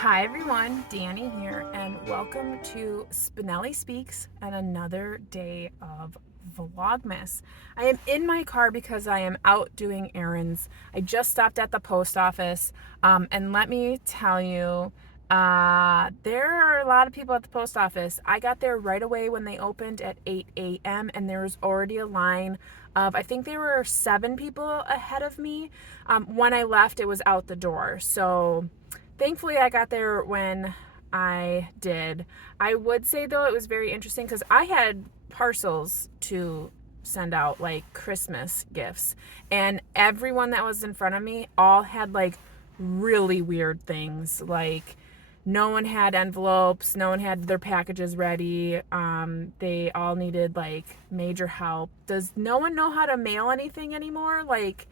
Hi everyone, Dani here, and welcome to Spenelli Speaks and another day of Vlogmas. I am in my car because I am out doing errands. I just stopped at the post office, and let me tell you, there are a lot of people at the post office. I got there right away when they opened at 8 a.m. and there was already a line of, I think there were 7 people ahead of me. When I left, it was out the door. So thankfully, I got there when I did. I would say, though, it was very interesting because I had parcels to send out, like Christmas gifts, and everyone that was in front of me all had like really weird things. Like, no one had envelopes, no one had their packages ready. They all needed like major help. Does no one know how to mail anything anymore? Like,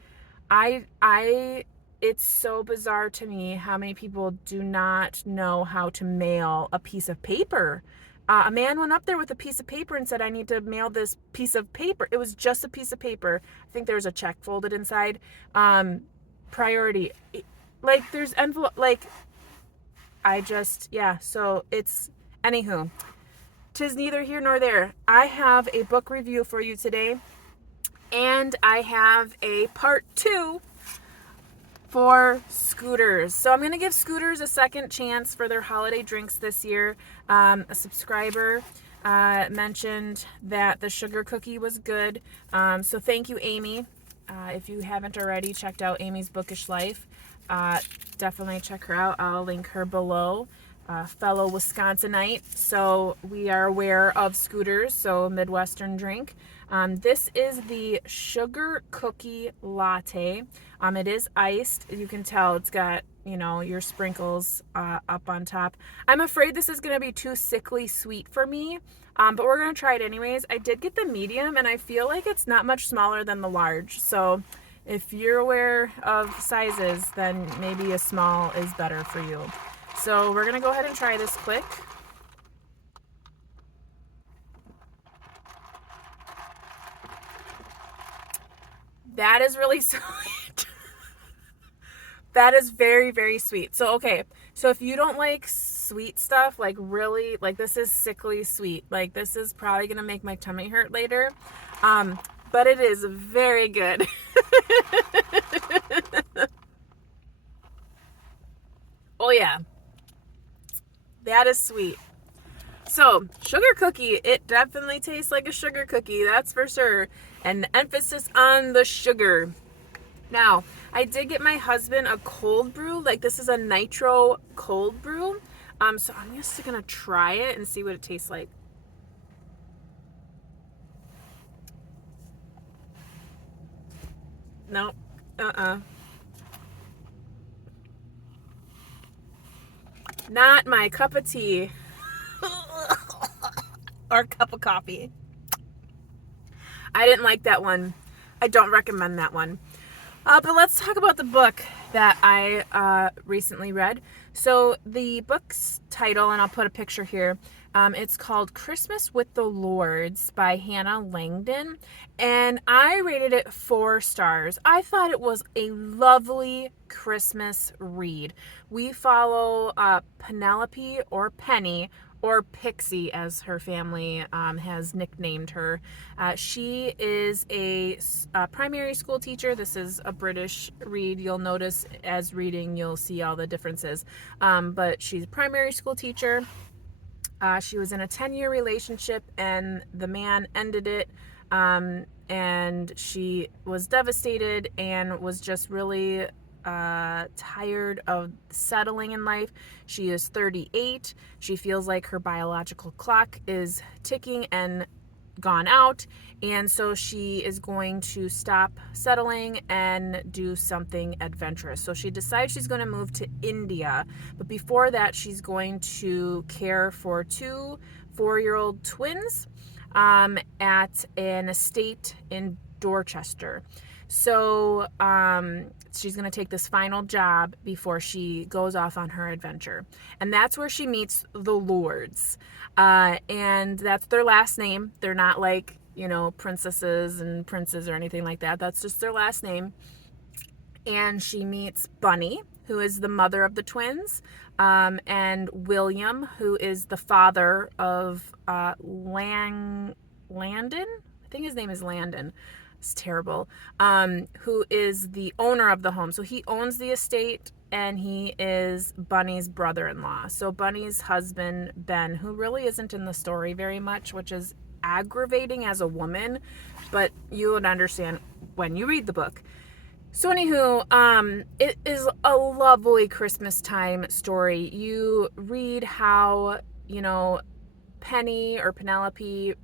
I it's so bizarre to me how many people do not know how to mail a piece of paper. A man went up there with a piece of paper and said, I need to mail this piece of paper. It was just a piece of paper. I think there was a check folded inside. Priority. Like, there's envelope, like, so it's, anywho, 'tis neither here nor there. I have a book review for you today, and I have a part 2 for Scooters. So I'm going to give Scooters a second chance for their holiday drinks this year. A subscriber mentioned that the sugar cookie was good. So thank you, Amy. If you haven't already checked out Amy's Bookish Life, definitely check her out. I'll link her below. Fellow Wisconsinite. So we are aware of Scooters, so Midwestern drink. This is the sugar cookie latte. It is iced. You can tell it's got, your sprinkles up on top. I'm afraid this is going to be too sickly sweet for me, but we're going to try it anyways. I did get the medium, and I feel like it's not much smaller than the large. So if you're aware of sizes, then maybe a small is better for you. So we're going to go ahead and try this quick. That is really sweet. That is very, very sweet. So, okay. So if you don't like sweet stuff, like really, like this is sickly sweet. Like this is probably going to make my tummy hurt later. But it is very good. Oh yeah. That is sweet. So, sugar cookie, it definitely tastes like a sugar cookie, that's for sure. And emphasis on the sugar. Now, I did get my husband a cold brew. Like, this is a nitro cold brew. So I'm just gonna try it and see what it tastes like. Nope. Not my cup of tea. Or cup of coffee. I didn't like that one. I don't recommend that one. But let's talk about the book that I recently read. So the book's title, and I'll put a picture here, it's called Christmas with the Lords by Hannah Langdon. And I rated it 4 stars. I thought it was a lovely Christmas read. We follow Penelope, or Penny, or Pixie, as her family has nicknamed her. She is a primary school teacher. This is a British read. You'll notice as reading, you'll see all the differences. But she's a primary school teacher. She was in a 10-year relationship, and the man ended it. And she was devastated and was just really tired of settling in life. She is 38. She feels like her biological clock is ticking and gone out, and so she is going to stop settling and do something adventurous. So she decides she's going to move to India, but before that she's going to care for 2 4-year-old twins at an estate in Dorchester. So she's going to take this final job before she goes off on her adventure. And that's where she meets the Lords. And that's their last name. They're not like, princesses and princes or anything like that. That's just their last name. And she meets Bunny, who is the mother of the twins. and William, who is the father of Langdon. I think his name is Langdon. It's terrible. Who is the owner of the home. So he owns the estate, and he is Bunny's brother-in-law. So Bunny's husband, Ben, who really isn't in the story very much, which is aggravating as a woman, but you would understand when you read the book. So anywho, it is a lovely Christmas time story. You read how, Penny or Penelope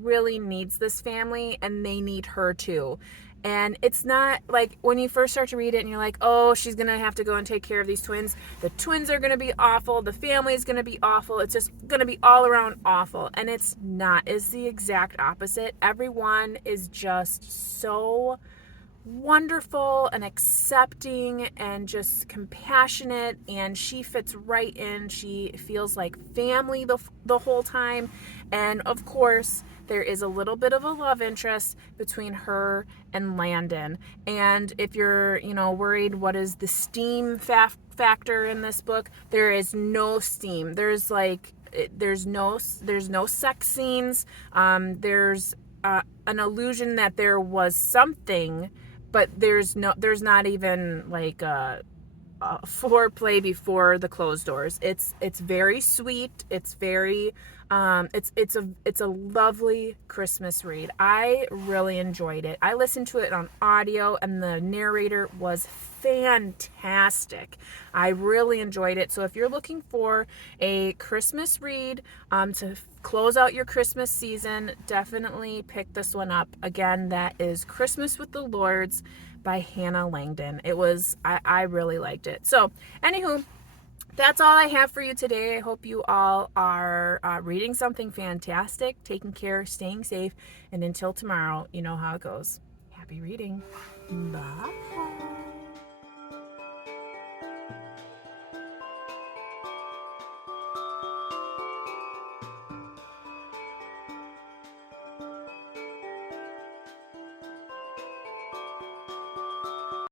really needs this family, and they need her too. And it's not like when you first start to read it and you're like, oh, she's going to have to go and take care of these twins. The twins are going to be awful. The family is going to be awful. It's just going to be all around awful. And it's not. It's the exact opposite. Everyone is just so wonderful and accepting and just compassionate, and she fits right in. She feels like family the whole time. And of course, there is a little bit of a love interest between her and Langdon. And if you're, worried what is the steam factor in this book, there is no steam. There's no sex scenes. There's an illusion that there was something, but there's not even like a foreplay before the closed doors. It's very sweet. It's very it's a lovely Christmas read. I really enjoyed it. I listened to it on audio, and the narrator was fantastic. I really enjoyed it. So if you're looking for a Christmas read to close out your Christmas season, definitely pick this one up. Again, that is Christmas with the Lords by Hannah Langdon. I really liked it. So anywho, that's all I have for you today. I hope you all are reading something fantastic, taking care, staying safe, and until tomorrow, you know how it goes. Happy reading. Bye.